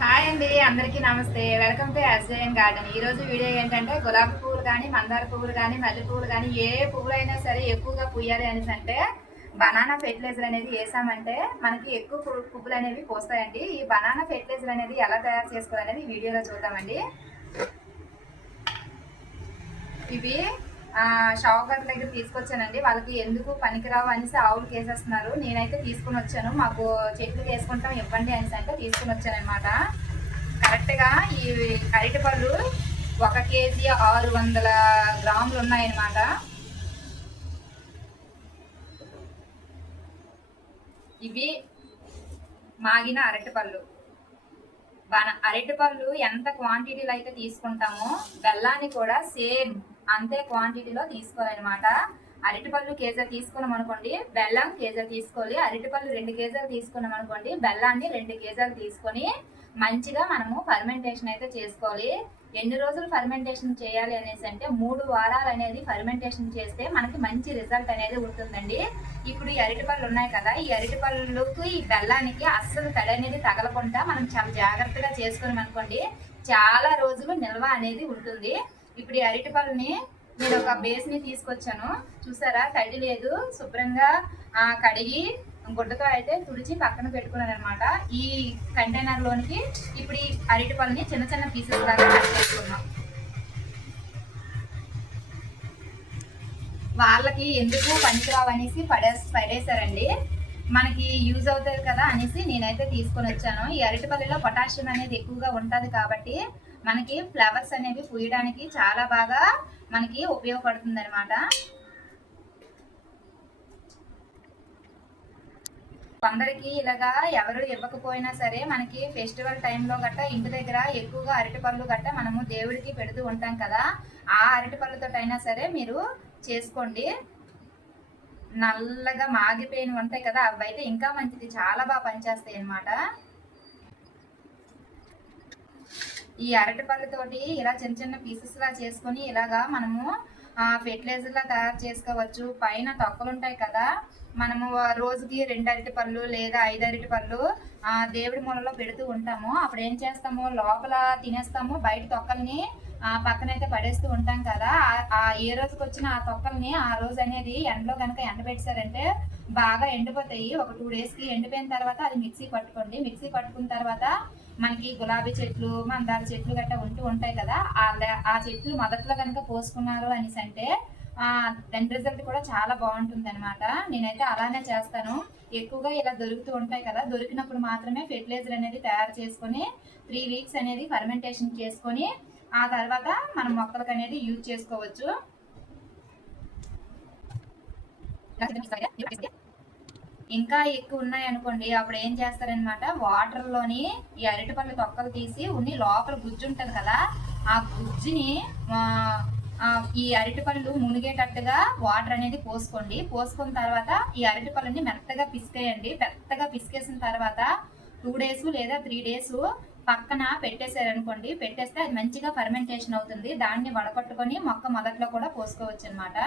Hi అండి, అందరికీ నమస్తే. Welcome to SJN garden. ఈరోజు వీడియో ఏంటంటే గులాబీ పువ్వులు కానీ, మందార పువ్వులు కానీ, మల్లె పువ్వులు కానీ ఏ పువ్వులైనా సరే ఎక్కువగా పూయాలి అనేసి అంటే బనానా ఫెర్టిలైజర్ అనేది వేసామంటే మనకి ఎక్కువ పువ్వులు అనేవి పూస్తాయండి. ఈ బనానా ఫెర్టిలైజర్ అనేది ఎలా తయారు చేసుకోవాలనేది ఈ వీడియోలో చూద్దామండి. ఇవి షాప్ గారి దగ్గర తీసుకొచ్చానండి. వాళ్ళకి ఎందుకు పనికిరావు అనేసి ఆవులు వేసేస్తున్నారు. నేనైతే తీసుకుని వచ్చాను. మాకు చెట్లు వేసుకుంటాం ఇవ్వండి అనేసి అంటే తీసుకుని వచ్చాను అనమాట. కరెక్ట్గా ఈ అరటిపళ్ళు 1 కేజీ 600 గ్రాములు ఉన్నాయన్నమాట. ఇవి మాగిన అరటిపళ్ళు. అరటిపళ్ళు ఎంత క్వాంటిటీలో అయితే తీసుకుంటామో బెల్లాన్ని కూడా సేమ్ అంతే క్వాంటిటీలో తీసుకోవాలన్నమాట. అరటిపళ్ళు కేజీ తీసుకున్నాం అనుకోండి, బెల్లం కేజీ తీసుకోవాలి. అరటిపళ్ళు 2 కేజీలు తీసుకున్నాం అనుకోండి, బెల్లాన్ని 2 కేజీలు తీసుకొని మంచిగా మనము ఫర్మెంటేషన్ అయితే చేసుకోవాలి. ఎన్ని రోజులు ఫర్మెంటేషన్ చేయాలి అనేసి అంటే 3 వారాలు అనేది ఫర్మెంటేషన్ చేస్తే మనకి మంచి రిజల్ట్ అనేది ఉంటుందండి. ఇప్పుడు ఈ అరటిపళ్ళు ఉన్నాయి కదా, ఈ అరటిపళ్ళకి ఈ బెల్లానికి అస్సలు తడి అనేది తగలకుండా మనం చాలా జాగ్రత్తగా చేసుకున్నాం అనుకోండి, చాలా రోజులు నిల్వ అనేది ఉంటుంది. ఇప్పుడు ఈ అరటిపళ్ళని నేను ఒక బేస్ని తీసుకొచ్చాను. చూసారా, తడి లేదు. శుభ్రంగా కడిగి గుడ్డతో అయితే తుడిచి పక్కన పెట్టుకున్నాను అనమాట. ఈ కంటైనర్లోనికి ఇప్పుడు ఈ అరటిపళ్ళని చిన్న చిన్న పీసెస్ లాగా కట్ చేసుకున్నాం. వాళ్ళకి ఎందుకు పనికిరావు అనేసి పడేశారండి. మనకి యూజ్ అవుతుంది కదా అనేసి నేనైతే తీసుకొని వచ్చాను. ఈ అరటిపల్లిలో పొటాషియం అనేది ఎక్కువగా ఉంటుంది కాబట్టి మనకి ఫ్లవర్స్ అనేవి పూయడానికి చాలా బాగా మనకి ఉపయోగపడుతుంది అనమాట. కొందరికి ఇలాగా ఎవరు ఇవ్వకపోయినా సరే మనకి ఫెస్టివల్ టైంలో గట్ట ఇంటి దగ్గర ఎక్కువగా అరటిపళ్ళు గట్ట మనము దేవుడికి పెడుతూ ఉంటాం కదా, ఆ అరటిపళ్ళతోటైనా సరే మీరు చేసుకోండి. నల్లగా మాగిపోయినవి ఉంటాయి కదా, అవి అయితే ఇంకా మంచిది, చాలా బాగా పనిచేస్తాయి అన్నమాట. ఈ అరటిపళ్ళతోటి ఇలా చిన్న చిన్న పీసెస్ లా చేసుకొని ఇలాగా మనము ఫెర్టిలైజర్ లా తయారు చేసుకోవచ్చు. పైన తొక్కలు ఉంటాయి కదా, మనము రోజుకి 2 అరటిపళ్ళు లేదా 5 అరటిపళ్ళు దేవుడి మూలలో పెడుతూ ఉంటాము. అప్పుడు ఏం చేస్తాము, లోపల తినేస్తాము, బయట తొక్కల్ని పక్కనైతే పడేస్తూ ఉంటాం కదా. ఏ రోజుకి వచ్చిన ఆ తొక్కల్ని ఆ రోజు అనేది ఎండలో కనుక ఎండబెట్టారంటే బాగా ఎండిపోతాయి. ఒక 2 డేస్కి ఎండిపోయిన తర్వాత అది మిక్సీ పట్టుకోండి. మిక్సీ పట్టుకున్న తర్వాత మనకి గులాబీ చెట్లు, మందార చెట్లు గట్రా ఉంటాయి కదా, ఆ చెట్లు మొదట్లో కనుక పోసుకున్నారు అనేసి అంటే దాని రిజల్ట్ కూడా చాలా బాగుంటుంది అనమాట. నేనైతే అలానే చేస్తాను. ఎక్కువగా ఇలా దొరుకుతూ ఉంటాయి కదా, దొరికినప్పుడు మాత్రమే ఫెర్టిలైజర్ అనేది తయారు చేసుకొని 3 వీక్స్ అనేది ఫర్మెంటేషన్ చేసుకొని ఆ తర్వాత మనం మొక్కలకు అనేది యూజ్ చేసుకోవచ్చు. ఇంకా ఎక్కువ ఉన్నాయి అనుకోండి, అప్పుడు ఏం చేస్తారనమాట, వాటర్లోని ఈ అరటిపళ్ళు తొక్కలు తీసి ఉన్ని లోపల గుజ్జు ఉంటుంది కదా, ఆ గుజ్జుని ఈ అరటిపళ్ళు మునిగేటట్టుగా వాటర్ అనేది పోసుకోండి. పోసుకున్న తర్వాత ఈ అరటిపళ్ళని మెత్తగా పిసికేయండి. మెత్తగా పిసికేసిన తర్వాత 2 డేస్ లేదా 3 డేస్ పక్కన పెట్టేశారనుకోండి, పెట్టేస్తే అది మంచిగా ఫర్మెంటేషన్ అవుతుంది. దాన్ని వడకట్టుకొని మొక్క మొదట్లో కూడా పోసుకోవచ్చు అనమాట.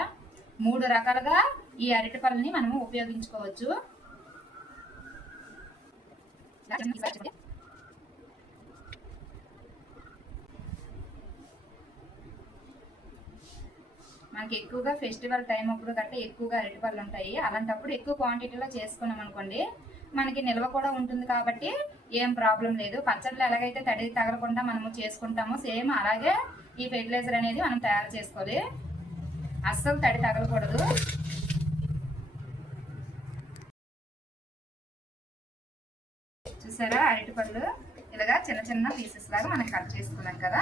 3 రకాలుగా ఈ అరటిపళ్ళని మనము ఉపయోగించుకోవచ్చు. మనకి ఎక్కువగా ఫెస్టివల్ టైం అప్పుడు గట్రా ఎక్కువగా అరటిపళ్ళు ఉంటాయి. అలాంటప్పుడు ఎక్కువ క్వాంటిటీలో చేసుకున్నాం అనుకోండి, మనకి నిల్వ కూడా ఉంటుంది కాబట్టి ఏం ప్రాబ్లం లేదు. పచ్చళ్ళు ఎలాగైతే తడి తగలకుండా మనము చేసుకుంటామో సేమ్ అలాగే ఈ ఫెర్టిలైజర్ అనేది మనం తయారు చేసుకోవాలి. అస్సలు తడి తగలకూడదు. చూసారా, అరటిపళ్ళు ఇలాగా చిన్న చిన్న పీసెస్ లాగా మనం కట్ చేసుకున్నాం కదా.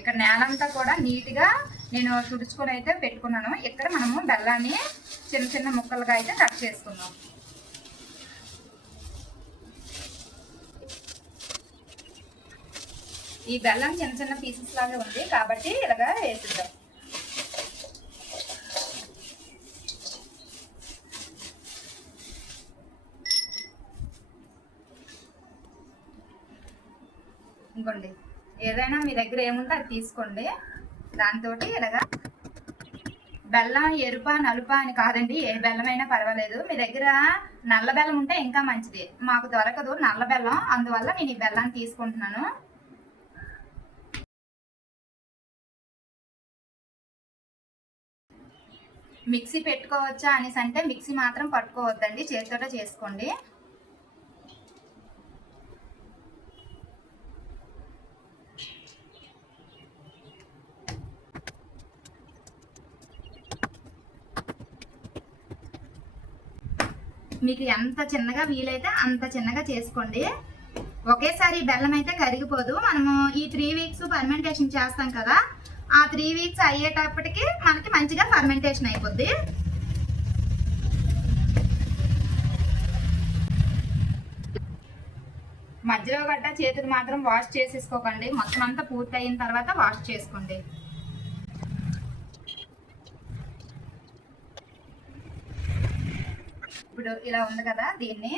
ఇక్కడ నేలంతా కూడా నీట్గా నేను తుడుచుకొని అయితే పెట్టుకున్నాను. ఇక్కడ మనము బెల్లాన్ని చిన్న చిన్న ముక్కలుగా అయితే కట్ చేసుకున్నాం. ఈ బెల్లం చిన్న చిన్న పీసెస్ లాగా ఉంది కాబట్టి ఇలాగా వేసిద్దాం. ఇంకోండి, ఏదైనా మీ దగ్గర ఏముందో అది తీసుకోండి. దాంతో ఇలాగా బెల్లం ఎరుప నలుప అని కాదండి, ఏ బెల్లమైనా పర్వాలేదు. మీ దగ్గర నల్ల బెల్లం ఉంటే ఇంకా మంచిది. మాకు దొరకదు నల్ల బెల్లం, అందువల్ల నేను ఈ బెల్లాన్ని తీసుకుంటున్నాను. మిక్సీ పెట్టుకోవచ్చా అనేసి అంటే మిక్సీ మాత్రం పట్టుకోవద్దండి, చేతితోటే చేసుకోండి. మీకు ఎంత చిన్నగా వీలైతే అంత చిన్నగా చేసుకోండి. ఒకేసారి బెల్లం అయితే కరిగిపోదు. మనము ఈ 3 వీక్స్ ఫర్మెంటేషన్ చేస్తాం కదా, ఆ 3 వీక్స్ అయ్యేటప్పటికి మనకి మంచిగా ఫర్మెంటేషన్ అయిపోద్ది. మధ్యలో గట్ట చేతులు మాత్రం వాష్ చేసేసుకోకండి, మొత్తం అంతా పూర్తి అయిన తర్వాత వాష్ చేసుకోండి. ఇప్పుడు ఇలా ఉంది కదా, దీన్ని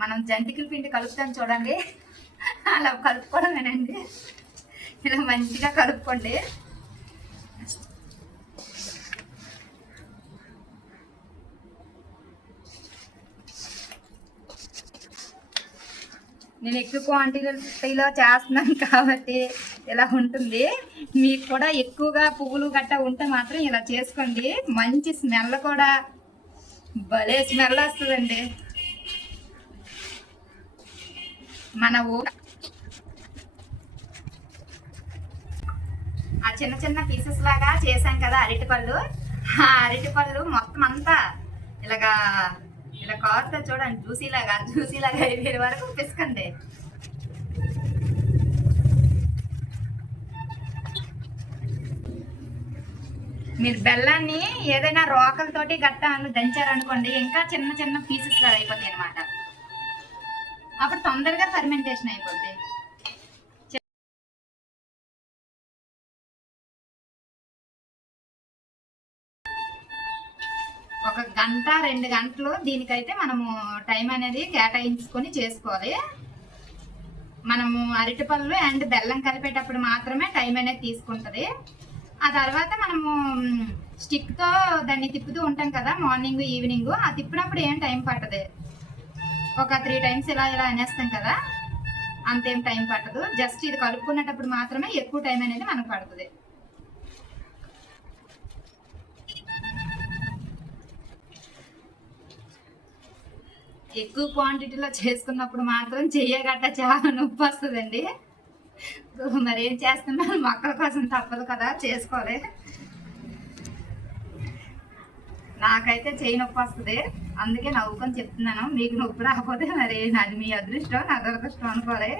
మనం జంతికల పిండి కలుపుతాం చూడండి, అలా కలుపుకోవడమేనండి. ఇలా మంచిగా కలుపుకోండి. నేను ఎక్కువ క్వాంటిటీలో చేస్తున్నాను కాబట్టి ఇలా ఉంటుంది. మీకు కూడా ఎక్కువగా పువ్వులు గట్టా ఉంటే మాత్రం ఇలా చేసుకోండి. మంచి స్మెల్ కూడా భలే స్మెల్ వస్తుందండి. మన ఆ చిన్న చిన్న పీసెస్ లాగా చేసాం కదా అరటిపళ్ళు, ఆ అరటిపళ్ళు మొత్తం అంతా ఇలాగా ఇలా కారుతో చూడండి, జ్యూసీలాగా అయిపోయే వరకు పిసకండి. మీరు బెల్లాన్ని ఏదైనా రోకలతోటి గట్టా దంచారనుకోండి, ఇంకా చిన్న చిన్న పీసెస్ లాగా అయిపోతాయి అనమాట. అప్పుడు తొందరగా ఫర్మెంటేషన్ అయిపోద్ది. ఒక గంట 2 గంటలు దీనికైతే మనము టైం అనేది కేటాయించుకొని చేసుకోవాలి. మనము అరటిపళ్ళు అండ్ బెల్లం కలిపేటప్పుడు మాత్రమే టైం అనేది తీసుకుంటుంది. ఆ తర్వాత మనము స్టిక్తో దాన్ని తిప్పుతూ ఉంటాం కదా మార్నింగ్ ఈవినింగ్, ఆ తిప్పినప్పుడు ఏం టైం పట్టదు. ఒక 3 టైమ్స్ ఇలా అనేస్తాం కదా, అంతేం టైం పట్టదు. జస్ట్ ఇది కలుపుకునేటప్పుడు మాత్రమే ఎక్కువ టైం అనేది మనకు పడుతుంది. ఎక్కువ క్వాంటిటీలో చేసుకున్నప్పుడు మాత్రం చెయ్యగట్ట చాలా నొప్పి వస్తుందండి. మరి ఏం చేస్తున్నాను, మొక్కల కోసం తప్పదు కదా, చేసుకోవాలి. నాకైతే చెయ్యి నొప్పి వస్తుంది, అందుకే నవ్వుకొని చెప్తున్నాను. మీకు నొప్పి రాకపోతే మరి అది మీ అదృష్టం, నా దురదృష్టం అనుకోవాలి.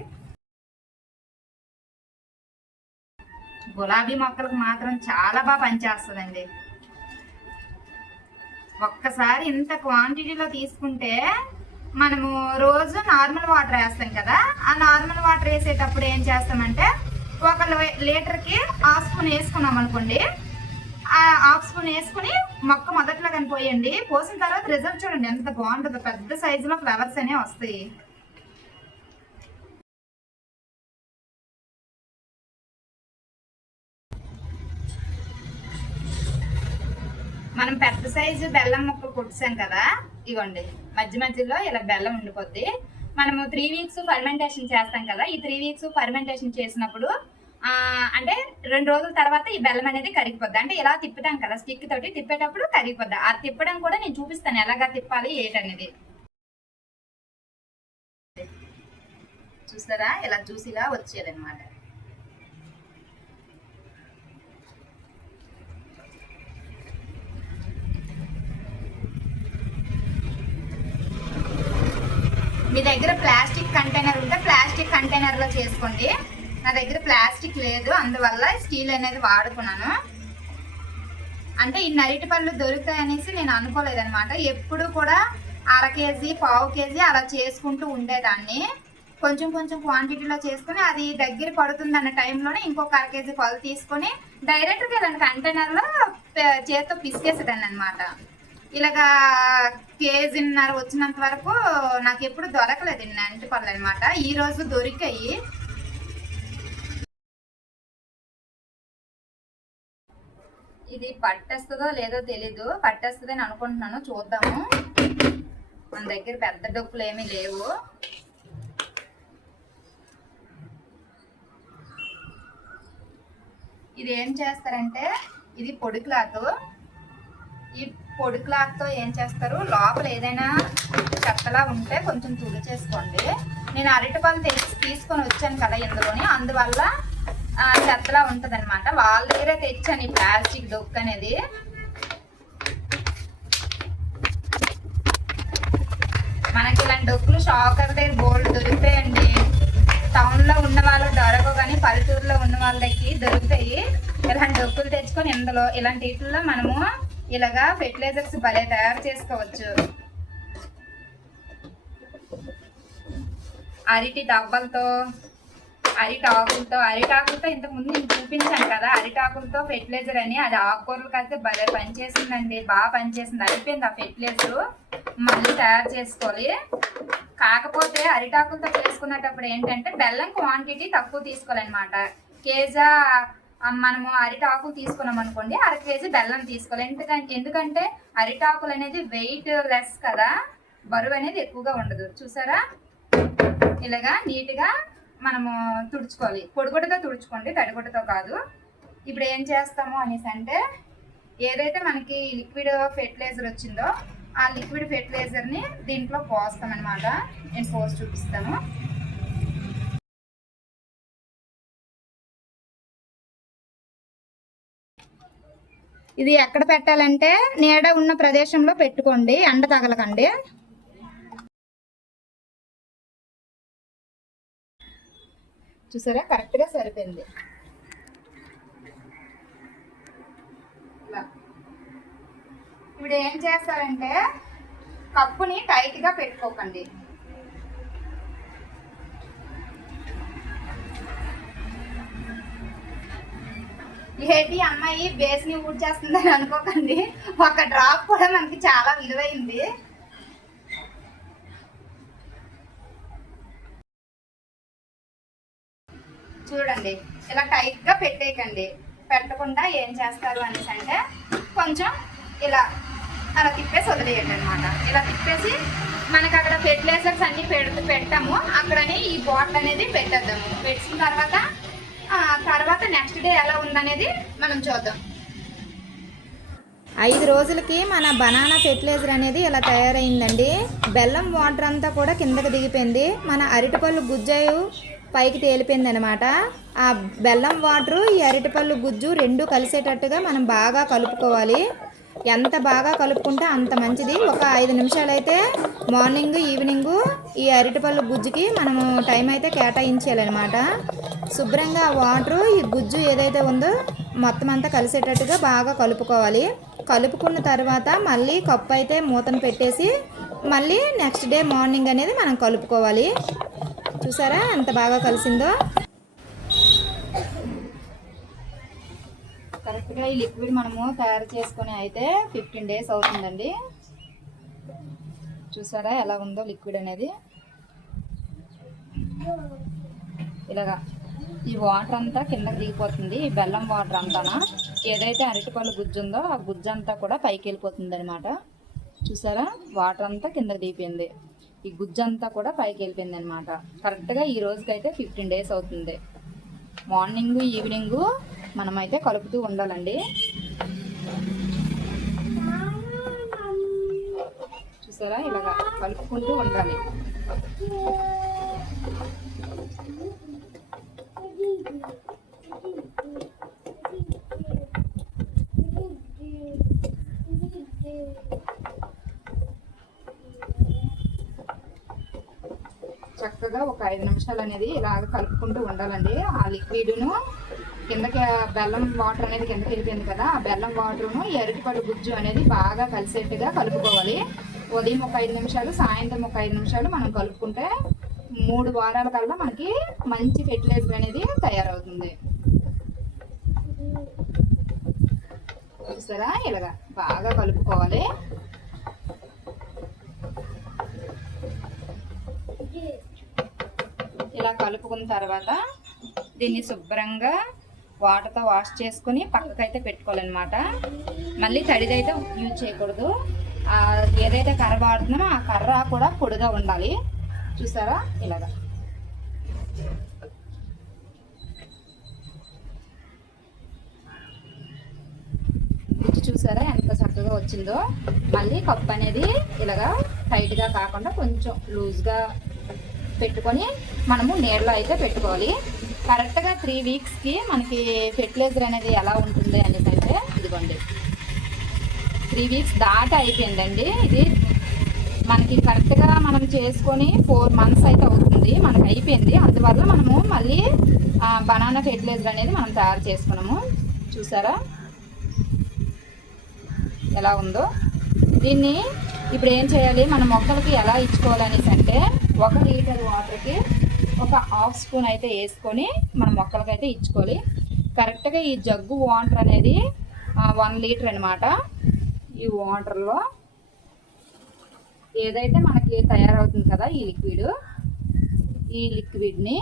గులాబీ మొక్కలకు మాత్రం చాలా బాగా పనిచేస్తుందండి. ఒక్కసారి ఇంత క్వాంటిటీలో తీసుకుంటే మనము రోజు నార్మల్ వాటర్ వేస్తాం కదా, ఆ నార్మల్ వాటర్ వేసేటప్పుడు ఏం చేస్తామంటే 1 లీటర్కి 1/2 స్పూన్ వేసుకున్నాం అనుకోండి, ఆ 1/2 స్పూన్ వేసుకుని మొక్క మొదట్లో కానీ పోయండి. పోసిన తర్వాత రిజల్ట్ చూడండి ఎంత బాగుంటుందో, పెద్ద సైజులో ఫ్లవర్స్ అనేవి వస్తాయి. మనం పెద్ద సైజు బెల్లం ముక్క కొట్టాం కదా, ఇవ్వండి మధ్యలో ఇలా బెల్లం ఉండిపోద్ది. మనము 3 వీక్స్ ఫర్మెంటేషన్ చేస్తాం కదా, ఈ 3 వీక్స్ ఫర్మెంటేషన్ చేసినప్పుడు అంటే 2 రోజుల తర్వాత ఈ బెల్లం అనేది కరిగిపోద్ది. అంటే ఇలా తిప్పుతాం కదా, స్టిక్ తోటి తిప్పేటప్పుడు కరిగిపోద్ది. ఆ తిప్పడం కూడా నేను చూపిస్తాను ఎలాగా తిప్పాలి ఏంటనేది. చూస్తారా, ఇలా జ్యూసీగా వచ్చేది అనమాట. మీ దగ్గర ప్లాస్టిక్ కంటైనర్ ఉంటే ప్లాస్టిక్ కంటైనర్లో చేసుకోండి. నా దగ్గర ప్లాస్టిక్ లేదు, అందువల్ల స్టీల్ అనేది వాడుకున్నాను. అంటే ఈ అరటిపళ్ళు దొరుకుతాయి అనేసి నేను అనుకోలేదన్నమాట. ఎప్పుడు కూడా 1/2 కేజీ 1/4 కేజీ అలా చేసుకుంటూ ఉండేదాన్ని. కొంచెం కొంచెం క్వాంటిటీలో చేసుకుని అది దగ్గర పడుతుందన్న టైంలోనే ఇంకొక 1/2 కేజీ పళ్ళు తీసుకొని డైరెక్ట్గా ఇలాంటి కంటైనర్లో చేతితో పిసికేసేదాన్ని అనమాట. ఇలాగా 1.5 కేజీ వచ్చినంత వరకు నాకు ఎప్పుడు దొరకలేదు అరటిపళ్ళు అనమాట. ఈరోజు దొరికాయి. ఇది పట్టేస్తుందో లేదో తెలీదు, పట్టేస్తుందని అనుకుంటున్నాను, చూద్దాము. మన దగ్గర పెద్ద డొక్కులు ఏమీ లేవు. ఇది ఏం చేస్తారంటే, ఇది పొడి క్లాత్. ఈ పొడి క్లాత్తో ఏం చేస్తారు, లోపల ఏదైనా చెత్తలా ఉంటే కొంచెం తుడిచేసుకోండి. నేను అరటిపళ్ళు తీసుకొని వచ్చాను కదా ఇందులోని, అందువల్ల చెత్తలా ఉంటుంది అనమాట. వాళ్ళ దగ్గరే తెచ్చాను ఈ ప్లాస్టిక్ డొక్కు అనేది. మనకి ఇలాంటి డొక్కులు షాకర్ దగ్గర బోల్డ్ దొరుకుతాయండి. టౌన్లో ఉన్న వాళ్ళు దొరకవు, కానీ పల్లెటూరులో ఉన్న వాళ్ళ దగ్గర దొరుకుతాయి. ఇలాంటి డొక్కులు తెచ్చుకొని ఇందులో ఇలాంటి వీటిల్లో మనము ఇలాగా ఫెర్టిలైజర్స్ భలే తయారు చేసుకోవచ్చు. అరటి దవ్వలతో, అరిటాకులతో ఇంతకుముందు నేను చూపించాను కదా, అరిటాకులతో ఫెర్టిలైజర్ అని. అది ఆకుకూరలు కలిసి భలే పనిచేసిందండి, బాగా పనిచేసింది. అయిపోయింది ఆ ఫెర్టిలైజర్, మళ్ళీ తయారు చేసుకోవాలి. కాకపోతే అరిటాకులతో చేసుకునేటప్పుడు ఏంటంటే బెల్లం క్వాంటిటీ తక్కువ తీసుకోవాలన్నమాట. కేజా మనము అరిటాకులు తీసుకున్నాం అనుకోండి, 1/2 కేజీ బెల్లం తీసుకోవాలి. ఎందుకంటే అరిటాకులు అనేది వెయిట్ లెస్ కదా, బరువు అనేది ఎక్కువగా ఉండదు. చూసారా, ఇలాగా నీట్గా మనము తుడుచుకోవాలి. పొడిగుడ్డతో తుడుచుకోండి, తడిగుడ్డతో కాదు. ఇప్పుడు ఏం చేస్తాము అనేసి అంటే, ఏదైతే మనకి లిక్విడ్ ఫెర్టిలైజర్ వచ్చిందో ఆ లిక్విడ్ ఫెర్టిలైజర్ని దీంట్లో పోస్తామన్నమాట. నేను పోసి చూపిస్తాను. ఇది ఎక్కడ పెట్టాలంటే నీడ ఉన్న ప్రదేశంలో పెట్టుకోండి, ఎండ తగలకండి. చూసారా, కరెక్ట్గా సరిపోయింది. ఇప్పుడు ఏం చేస్తారంటే, కప్పుని టైట్గా పెట్టుకోకండి. ఏంటి అమ్మాయి బేస్ని ఊడ్ చేస్తుందని అనుకోకండి, ఒక డ్రాప్ కూడా మనకి చాలా విలువైంది. చూడండి, ఇలా టైట్గా పెట్టేయకండి. పెట్టకుండా ఏం చేస్తారు అనేసి అంటే, కొంచెం ఇలా అలా తిప్పేసి వదిలేయండి అనమాట. ఇలా తిప్పేసి మనకు అక్కడ ఫెర్టిలైజర్స్ అన్ని పెట్టాము, అక్కడనే ఈ బాటిల్ అనేది పెట్టేద్దాము. పెట్టిన తర్వాత నెక్స్ట్ డే ఎలా ఉందనేది మనం చూద్దాం. 5 రోజులకి మన బనానా ఫెర్టిలైజర్ అనేది ఇలా తయారైందండి. బెల్లం వాటర్ అంతా కూడా కిందకి దిగిపోయింది. మన అరటిపళ్ళు గుజ్జు పైకి తేలిపోయింది అనమాట. ఆ బెల్లం వాటరు, ఈ అరటిపళ్ళు గుజ్జు రెండు కలిసేటట్టుగా మనం బాగా కలుపుకోవాలి. ఎంత బాగా కలుపుకుంటే అంత మంచిది. ఒక 5 నిమిషాలు అయితే మార్నింగ్ ఈవినింగ్ ఈ అరటిపళ్ళు గుజ్జుకి మనము టైం అయితే కేటాయించాలన్నమాట. శుభ్రంగా వాటరు, ఈ గుజ్జు ఏదైతే ఉందో మొత్తం అంతా కలిసేటట్టుగా బాగా కలుపుకోవాలి. కలుపుకున్న తర్వాత మళ్ళీ కప్పు అయితే మూతను పెట్టేసి మళ్ళీ నెక్స్ట్ డే మార్నింగ్ అనేది మనం కలుపుకోవాలి. చూసారా ఎంత బాగా కలిసిందో. కరెక్ట్గా ఈ లిక్విడ్ మనము తయారు చేసుకొని అయితే 15 డేస్ అవుతుందండి. చూసారా ఎలా ఉందో లిక్విడ్ అనేది. ఇలాగా ఈ వాటర్ అంతా కిందకి దిగిపోతుంది. ఈ బెల్లం వాటర్ అంతానా, ఏదైతే అరటిపళ్ళు గుజ్జు ఉందో ఆ గుజ్జు అంతా కూడా పైకి వెళ్ళిపోతుంది అనమాట. చూసారా, వాటర్ అంతా కిందకి దిగిపోయింది, ఈ గుజ్జు అంతా కూడా పైకి వెళ్ళిపోయింది అనమాట. కరెక్ట్గా ఈ రోజుకైతే 15 డేస్ అవుతుంది. మార్నింగ్ ఈవినింగ్ మనమైతే కలుపుతూ ఉండాలండి. చూసారా, ఇలాగా కలుపుకుంటూ ఉండాలి. చక్కగా ఒక 5 నిమిషాలు అనేది ఇలాగ కలుపుకుంటూ ఉండాలండి. ఆ లిక్విడ్ను కిందకి, బెల్లం వాటర్ అనేది కిందకి వెళ్ళిపోయింది కదా, ఆ బెల్లం వాటర్ను ఈ అరటిపళ్ళు గుజ్జు అనేది బాగా కలిసేట్టుగా కలుపుకోవాలి. ఉదయం ఒక 5 నిమిషాలు, సాయంత్రం ఒక 5 నిమిషాలు మనం కలుపుకుంటే 3 వారాల కల్లా మనకి మంచి ఫెర్టిలైజర్ అనేది తయారవుతుంది. చూసారా, ఇలాగా బాగా కలుపుకోవాలి. ఇలా కలుపుకున్న తర్వాత దీన్ని శుభ్రంగా వాటర్తో వాష్ చేసుకుని పక్కకైతే పెట్టుకోవాలన్నమాట. మళ్ళీ తడిదైతే యూజ్ చేయకూడదు. ఏదైతే కర్ర వాడుతున్నామో ఆ కర్ర కూడా పొడిగా ఉండాలి. చూసారా ఇలాగా. ఇది చూసారా ఎంత చక్కగా వచ్చిందో. మళ్ళీ కప్ అనేది ఇలాగా టైట్గా కాకుండా కొంచెం లూజ్గా పెట్టుకొని మనము నీళ్ళలో అయితే పెట్టుకోవాలి. కరెక్ట్గా 3 వీక్స్కి మనకి ఫెర్టిలైజర్ అనేది ఎలా ఉంటుంది అనేసి అయితే ఇదిగోండి 3 వీక్స్ దాటి అయిపోయిందండి. ఇది మనకి కరెక్ట్గా మనం చేసుకొని 4 మంత్స్ అయితే అవుతుంది, మనకి అయిపోయింది. అందువల్ల మనము మళ్ళీ బనానా ఫెర్టిలైజర్ అనేది మనం తయారు చేసుకున్నాము. చూసారా ఎలా ఉందో. దీన్ని ఇప్పుడు ఏం చేయాలి, మన మొక్కలకి ఎలా ఇచ్చుకోవాలనేసి అంటే 1 లీటర్ వాటర్కి ఒక 1/2 స్పూన్ అయితే వేసుకొని మన మొక్కలకి అయితే ఇచ్చుకోవాలి. కరెక్ట్గా ఈ జగ్గు వాటర్ అనేది 1 లీటర్ అనమాట. ఈ వాటర్లో ఏదైతే మనకి తయారవుతుంది కదా ఈ లిక్విడ్ని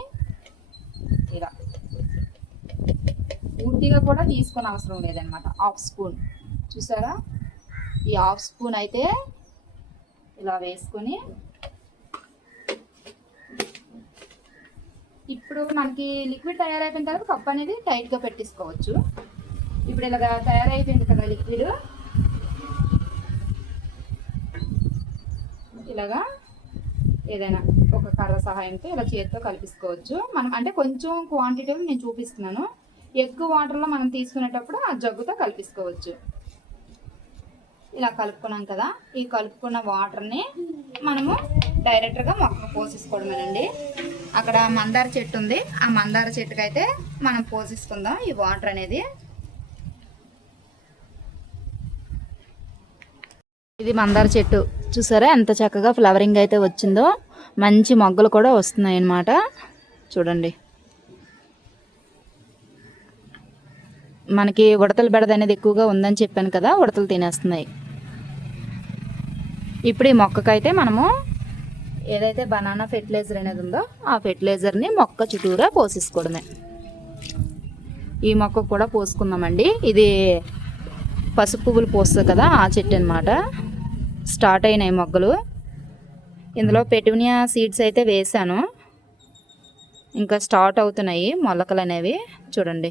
ఇలా పూర్తిగా కూడా తీసుకొని అవసరం లేదనమాట. 1/2 స్పూన్ చూసారా, ఈ 1/2 స్పూన్ అయితే ఇలా వేసుకొని ఇప్పుడు మనకి లిక్విడ్ తయారైపోయిన తర్వాత కప్ అనేది టైట్గా పెట్టేసుకోవచ్చు. ఇప్పుడు ఇలాగా తయారైపోయింది కదా లిక్విడ్, ఇలాగా ఏదైనా ఒక కర్ర సహాయంతో ఇలా చేతితో కలిపేసుకోవచ్చు. మనం అంటే కొంచెం క్వాంటిటీలో నేను చూపిస్తున్నాను. ఎక్కువ వాటర్లో మనం తీసుకునేటప్పుడు ఆ జగ్గుతో కలిపేసుకోవచ్చు. ఇలా కలుపుకున్నాం కదా, ఈ కలుపుకున్న వాటర్ని మనము డైరెక్ట్గా మొక్కకు పోసేసుకోవడమేనండి. అక్కడ మందార చెట్టు ఉంది, ఆ మందార చెట్టుకి అయితే మనం పోసేసుకుందాం ఈ వాటర్ అనేది. ఇది మందార చెట్టు చూసారా ఎంత చక్కగా ఫ్లవరింగ్ అయితే వచ్చిందో. మంచి మొగ్గలు కూడా వస్తున్నాయి అన్నమాట. చూడండి మనకి ఉడతల బెడద అనేది ఎక్కువగా ఉందని చెప్పాను కదా, ఉడతలు తినేస్తున్నాయి. ఇప్పుడు ఈ మొక్కకైతే మనము ఏదైతే బనానా ఫెర్టిలైజర్ అనేది ఉందో ఆ ఫెర్టిలైజర్ని మొక్క చుట్టూరా పోసేసుకోవడమే. ఈ మొక్క కూడా పోసుకుందామండి. ఇది పసుపు పువ్వులు పోస్తుంది కదా ఆ చెట్టు అనమాట. స్టార్ట్ అయినాయి మొగ్గలు. ఇందులో పెటూనియా సీడ్స్ అయితే వేసాను, ఇంకా స్టార్ట్ అవుతున్నాయి మొలకలు అనేవి. చూడండి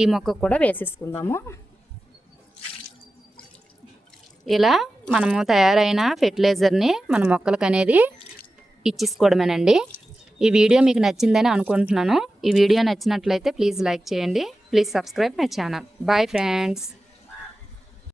ఈ మొక్క కూడా వేసేసుకుందాము. ఇలా మనము తయారైన ఫెర్టిలైజర్ని మన మొక్కలకు అనేది ఇచ్చేసుకోవడమేనండి. ఈ వీడియో మీకు నచ్చిందని అనుకుంటున్నాను. ఈ వీడియో నచ్చినట్లయితే ప్లీజ్ లైక్ చేయండి. Please subscribe my channel. Bye friends.